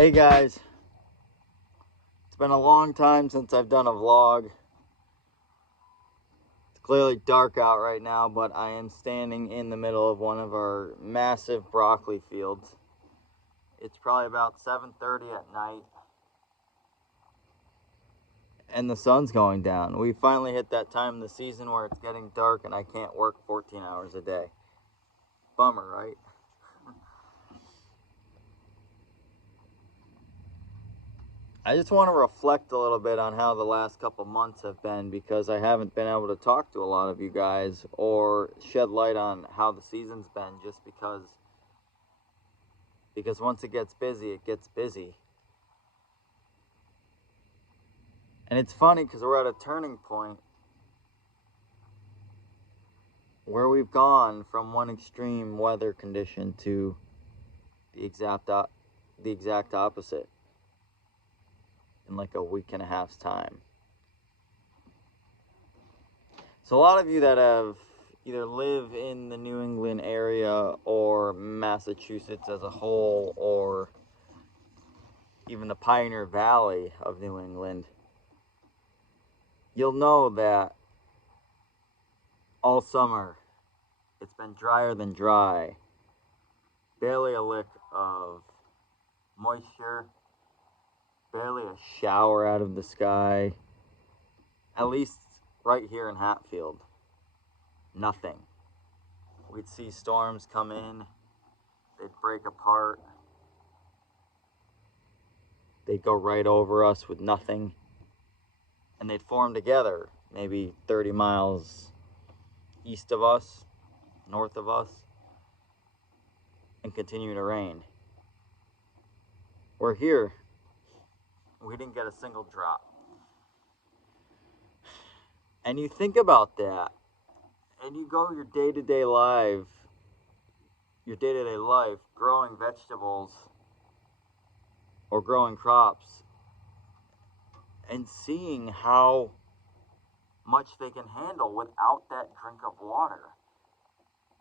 Hey guys, it's been a long time since I've done a vlog. It's clearly dark out right now, but I am standing in the middle of one of our massive broccoli fields. It's probably about 7:30 at night and the sun's going down. We finally hit that time in the season where it's getting dark and I can't work 14 hours a day. Bummer, right? I just want to reflect a little bit on how the last couple months have been, because I haven't been able to talk to a lot of you guys or shed light on how the season's been, just because once it gets busy, it gets busy. And it's funny because we're at a turning point where we've gone from one extreme weather condition to the exact opposite in like a week and a half's time. So a lot of you that have either live in the New England area or Massachusetts as a whole, or even the Pioneer Valley of New England, you'll know that all summer it's been drier than dry. Barely a lick of moisture, barely a shower out of the sky. At least right here in Hatfield, nothing. We'd see storms come in, they'd break apart, they'd go right over us with nothing, and they'd form together maybe 30 miles east of us, north of us, and continue to rain. We're here, we didn't get a single drop. And you think about that, and you go your day-to-day life growing vegetables or growing crops, and seeing how much they can handle without that drink of water.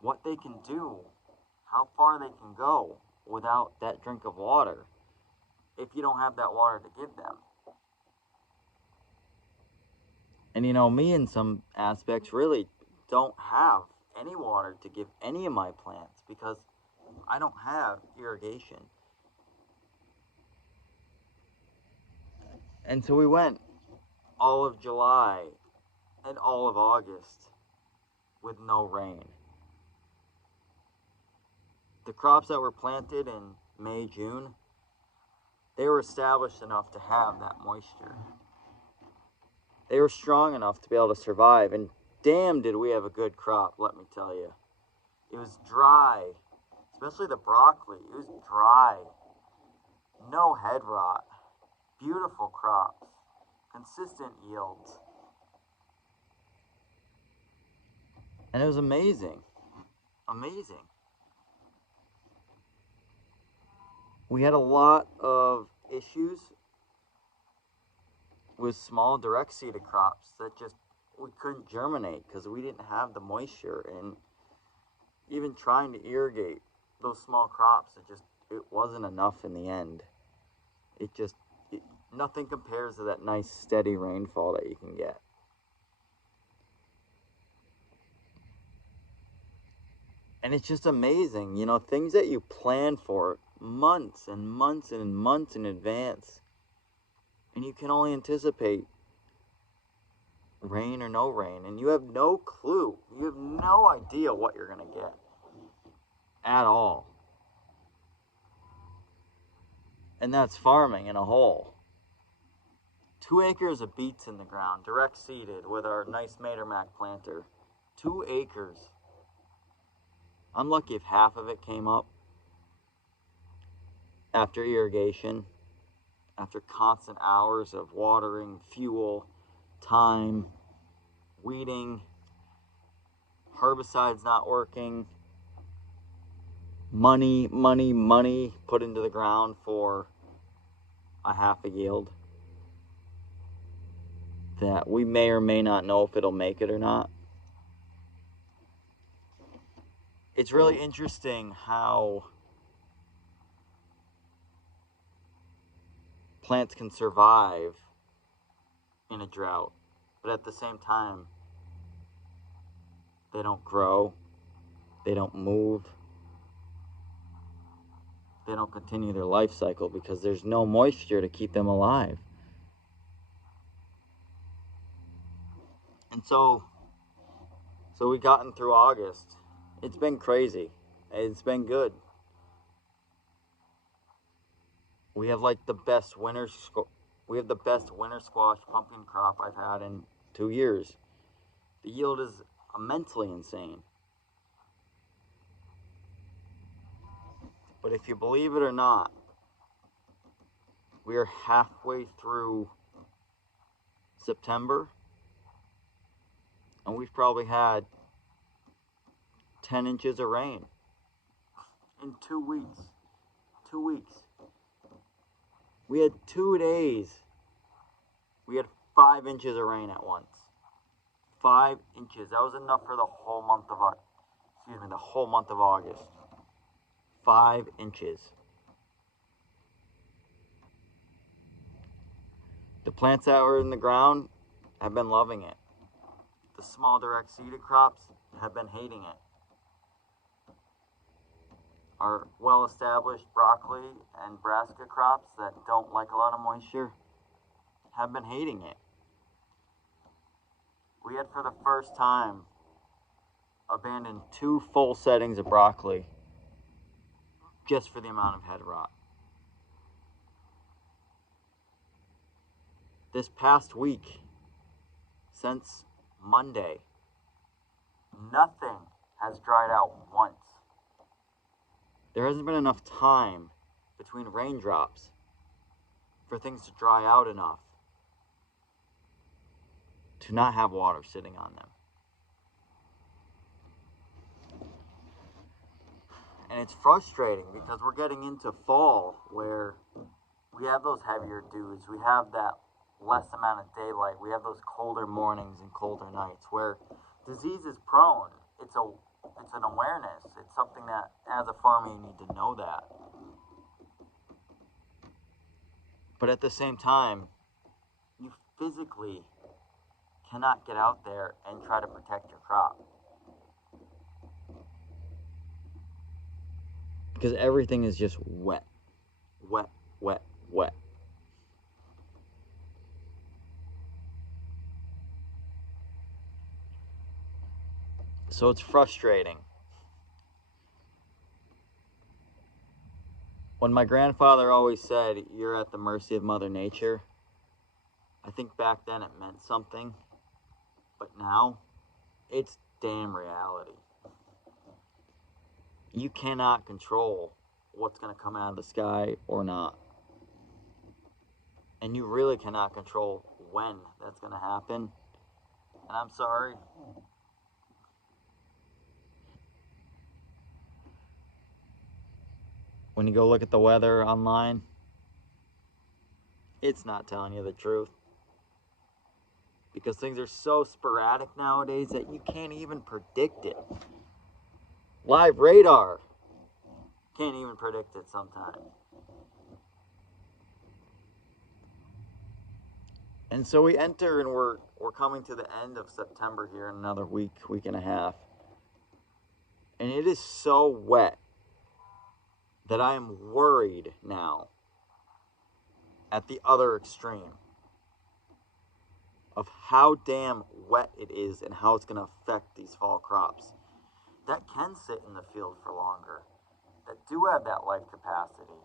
What they can do, how far they can go without that drink of water if you don't have that water to give them. And you know, me in some aspects really don't have any water to give any of my plants because I don't have irrigation. And so we went all of July and all of August with no rain. The crops that were planted in May, June, they were established enough to have that moisture. They were strong enough to be able to survive, and damn did we have a good crop, let me tell you. It was dry, especially the broccoli. It was dry, no head rot, beautiful crops, consistent yields. And it was amazing, amazing. We had a lot of issues with small direct seeded crops that just we couldn't germinate because we didn't have the moisture, and even trying to irrigate those small crops, it wasn't enough in the end. Nothing compares to that nice steady rainfall that you can get. And it's just amazing, you know, things that you plan for months and months and months in advance, and you can only anticipate rain or no rain, and you have no clue. You have no idea what you're going to get at all. And that's farming in a whole. 2 acres of beets in the ground, direct seeded with our nice Matermac planter. 2 acres. I'm lucky if half of it came up after irrigation, after constant hours of watering, fuel, time, weeding, herbicides not working, money put into the ground for a half a yield that we may or may not know if it'll make it or not. It's really interesting how plants can survive in a drought, but at the same time, they don't grow, they don't move, they don't continue their life cycle because there's no moisture to keep them alive. And so we've gotten through August. It's been crazy. It's been good. We have like the best winter squash pumpkin crop I've had in 2 years. The yield is immensely insane. But if you believe it or not, we are halfway through September, and we've probably had 10 inches of rain in 2 weeks. 2 weeks. We had 2 days. We had 5 inches of rain at once. 5 inches. That was enough for the whole month of August. 5 inches. The plants that were in the ground have been loving it. The small direct seeded crops have been hating it. Our well-established broccoli and brassica crops that don't like a lot of moisture have been hating it. We had, for the first time, abandoned 2 full settings of broccoli just for the amount of head rot. This past week, since Monday, nothing has dried out once. There hasn't been enough time between raindrops for things to dry out enough to not have water sitting on them. And it's frustrating because we're getting into fall where we have those heavier dews, we have that less amount of daylight, we have those colder mornings and colder nights where disease is prone. It's an awareness. It's something that, as a farmer, you need to know that. But at the same time, you physically cannot get out there and try to protect your crop. Because everything is just wet. Wet, wet, wet. So it's frustrating. When my grandfather always said, "You're at the mercy of Mother Nature," I think back then it meant something. But now, it's damn reality. You cannot control what's going to come out of the sky or not. And you really cannot control when that's going to happen. And I'm sorry. When you go look at the weather online, it's not telling you the truth. Because things are so sporadic nowadays that you can't even predict it. Live radar can't even predict it sometimes. And so we enter, and we're coming to the end of September here in another week and a half. And it is so wet that I am worried now at the other extreme of how damn wet it is and how it's going to affect these fall crops that can sit in the field for longer, that do have that life capacity,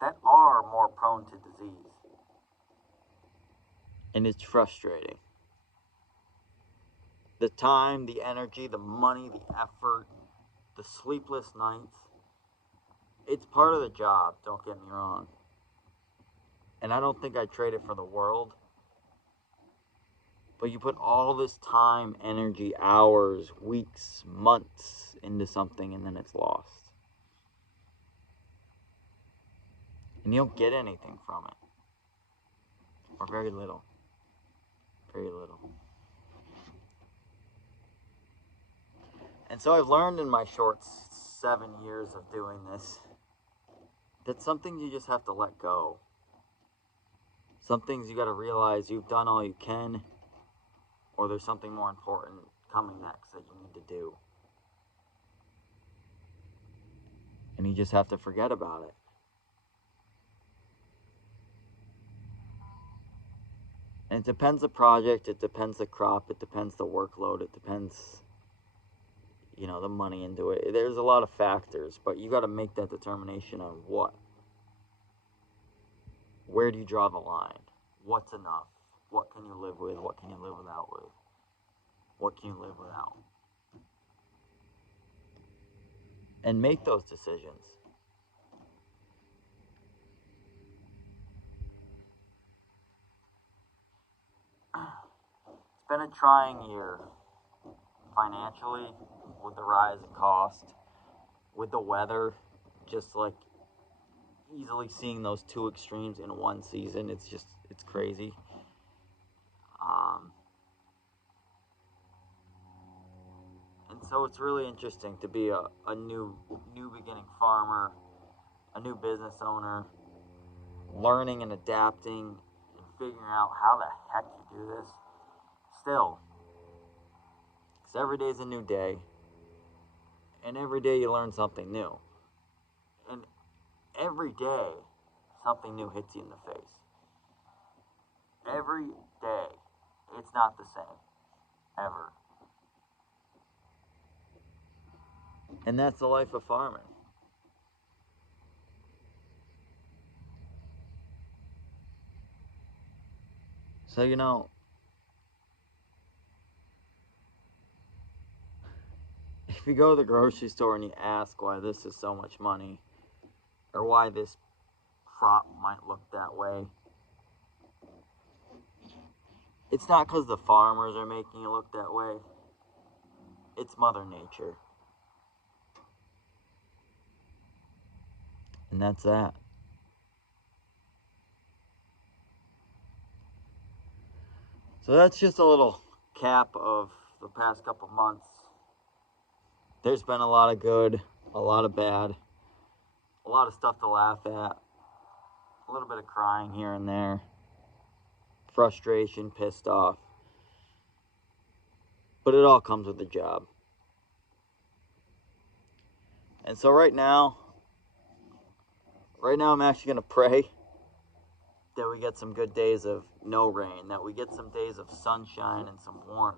that are more prone to disease. And it's frustrating. The time, the energy, the money, the effort, the sleepless nights, it's part of the job, don't get me wrong. And I don't think I'd trade it for the world. But you put all this time, energy, hours, weeks, months into something, and then it's lost. And you don't get anything from it. Or very little. Very little. And so I've learned in my short 7 years of doing this that something you just have to let go. Some things you got to realize you've done all you can, or there's something more important coming next that you need to do. And you just have to forget about it. And it depends the project, it depends the crop, it depends the workload, it depends, the money into it. There's a lot of factors, but you got to make that determination on what. Where do you draw the line? What's enough? What can you live with? What can you live without with? What can you live without? And make those decisions. It's been a trying year financially with the rise in cost, with the weather, just like easily seeing those two extremes in one season. It's crazy. And so it's really interesting to be a new beginning farmer, a new business owner, learning and adapting and figuring out how the heck you do this still. Because every day is a new day, and every day you learn something new. And every day something new hits you in the face. Every day it's not the same, ever. And that's the life of farming. So, if you go to the grocery store and you ask why this is so much money, or why this crop might look that way, it's not because the farmers are making it look that way. It's Mother Nature. And that's that. So that's just a little cap of the past couple months. There's been a lot of good, a lot of bad, a lot of stuff to laugh at, a little bit of crying here and there, frustration, pissed off. But it all comes with the job. And so right now I'm actually going to pray that we get some good days of no rain, that we get some days of sunshine and some warmth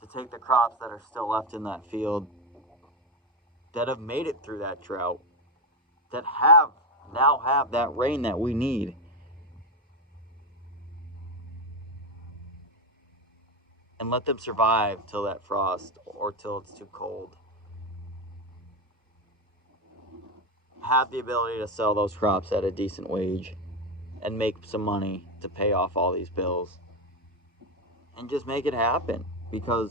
to take the crops that are still left in that field, that have made it through that drought, that now have that rain that we need. And let them survive till that frost or till it's too cold. Have the ability to sell those crops at a decent wage and make some money to pay off all these bills. And just make it happen, because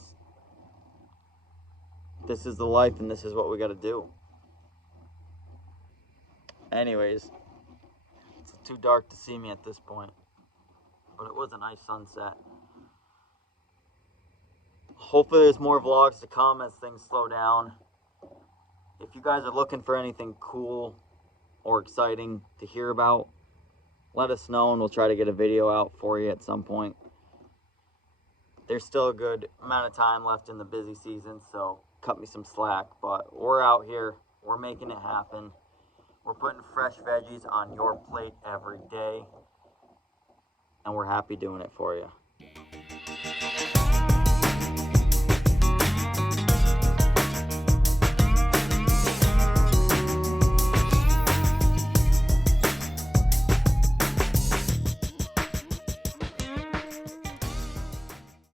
this is the life and this is what we got to do. Anyways, it's too dark to see me at this point, but it was a nice sunset. Hopefully there's more vlogs to come as things slow down. If you guys are looking for anything cool or exciting to hear about, let us know and we'll try to get a video out for you at some point. There's still a good amount of time left in the busy season, so cut me some slack. But we're out here, we're making it happen. We're putting fresh veggies on your plate every day, and we're happy doing it for you.